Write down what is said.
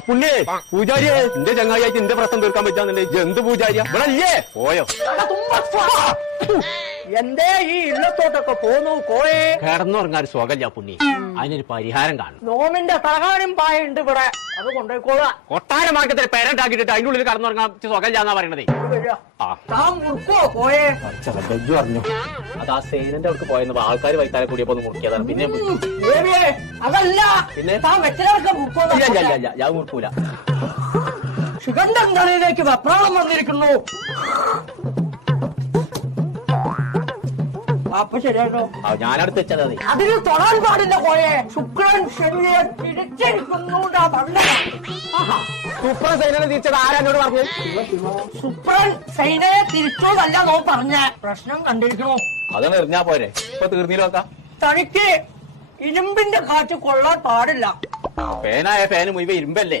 അപ്പുണ്ണിയെ പൂജാരിയെ എന്റെ ചങ്ങായിയായിട്ട് എന്റെ പ്രശ്നം തീർക്കാൻ പറ്റാന്നുണ്ടെങ്കിൽ എന്ത് പൂജാരിയാ ഇവിടെ അല്ലേ പോയോ എന്തേ ഈ ഇല്ലത്തോട്ടൊക്കെ പോന്നു കോയെ കിടന്നുറങ്ങാൻ സുഖമില്ല പുണ്ണി അതിനൊരു പരിഹാരം കാണും നോമിന്റെ തലകാനും പായുണ്ട് ഇവിടെ അത് കൊണ്ടുപോയിക്കോളാം കൊട്ടാര മാർക്കത്തിൽ പേരണ്ടാക്കിയിട്ട് അതിന്റെ ഉള്ളിൽ കടന്നുറങ്ങാൻ സുഖമില്ലാന്നാ പറയണതേ താൻ മുറുക്കോ കോയെ ബെജു പറഞ്ഞു അത് ആ സേനന്റെ അവർക്ക് പോയെന്ന് ആൾക്കാർ വൈത്താലെ കൂടിയപ്പോ ഒന്ന് മുറിക്കിയതാണ് പിന്നെ അതല്ല പിന്നെ താൻ വെച്ചതൊക്കെ മുറുക്കോ ഞാൻ മുറിക്കൂല ശിവന്റെ തലയിലേക്ക് വെപ്രാളം വന്നിരിക്കുന്നു അപ്പൊ ശരിയാട്ടോ ഞാനടുത്ത് വെച്ചത് അതെ അതിന് തൊടാൻ പാടില്ല കോയെ ശുക്രൻ ശനിയെ തിരിച്ചിരിക്കുന്നുണ്ടാ സൂപ്പർ സൈനനെ തിരിച്ചത് ആരാന്നോട് പറഞ്ഞു ശുക്രൻ സൈനയെ തിരിച്ചോതല്ല നോ പറഞ്ഞ പ്രശ്നം കണ്ടിരിക്കണോ അതാണ് എറിഞ്ഞാ പോരെ ഇപ്പൊ തീർന്നില്ലോക്കാം തനിക്ക് ഇരുമ്പിന്റെ കാറ്റ് കൊള്ളാൻ പാടില്ല ഫാനായ ഫാന് മുഴുവൻ ഇരുമ്പല്ലേ